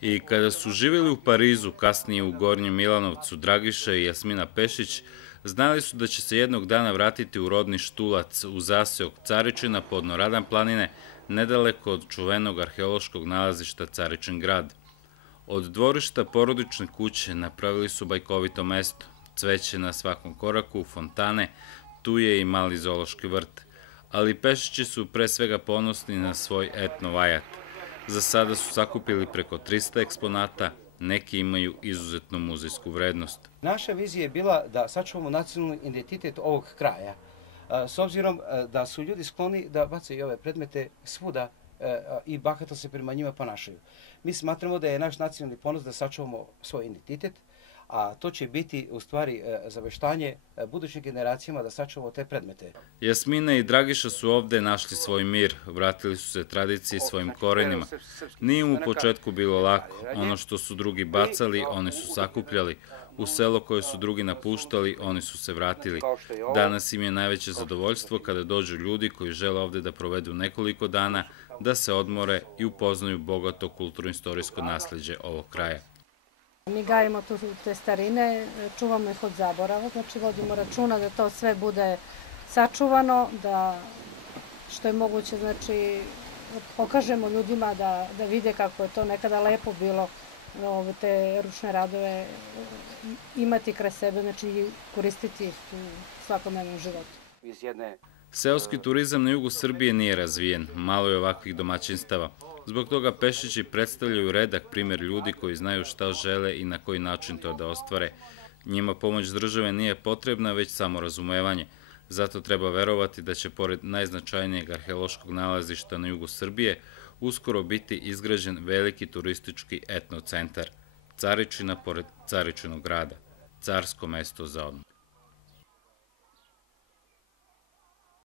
I kada su živjeli u Parizu, kasnije u Gornjem Milanovcu, Dragiša i Jasmina Pešić znali su da će se jednog dana vratiti u rodni Štulac, u zaseok Caričina podno Radan planine, nedaleko od čuvenog arheološkog nalazišta Caričin grad. Od dvorišta porodične kuće napravili su bajkovito mesto, cveće na svakom koraku, fontane, tu je i mali zoološki vrt. Ali Pešići su pre svega ponosni na svoj etno vajat. Za sada su sakupili preko 300 eksponata, neki imaju izuzetnu muzejsku vrednost. Naša vizija je bila da sačuvamo nacionalni identitet ovog kraja, s obzirom da su ljudi skloni da bacaju ove predmete svuda i bahato se prema njima ponašaju. Mi smatramo da je naš nacionalni ponos da sačuvamo svoj identitet, a to će biti u stvari zaveštanje budućim generacijama da sačuvamo te predmete. Jasmina i Dragiša su ovde našli svoj mir, vratili su se tradiciji svojim korenima. Nije im u početku bilo lako, ono što su drugi bacali, oni su sakupljali. U selo koje su drugi napuštali, oni su se vratili. Danas im je najveće zadovoljstvo kada dođu ljudi koji žele ovde da provedu nekoliko dana, da se odmore i upoznaju bogato kulturno-istorijsko nasleđe ovog kraja. Mi gajimo te starine, čuvamo ih od zaborava, znači vodimo računa da to sve bude sačuvano, da što je moguće, znači pokažemo ljudima da vide kako je to nekada lepo bilo, te ručne radove imati kraj sebe, znači koristiti ih u svakodnevnom životu. Seoski turizam na jugu Srbije nije razvijen, malo je ovakvih domaćinstava. Zbog toga Pešići predstavljaju redak primjer ljudi koji znaju šta žele i na koji način to da ostvare. Njima pomoć države nije potrebna, već samo razumevanje. Zato treba verovati da će pored najznačajnijeg arheološkog nalazišta na jugu Srbije uskoro biti izgrađen veliki turistički etnocentar. Caričina pored Caričinog grada. Carsko mesto za odmor.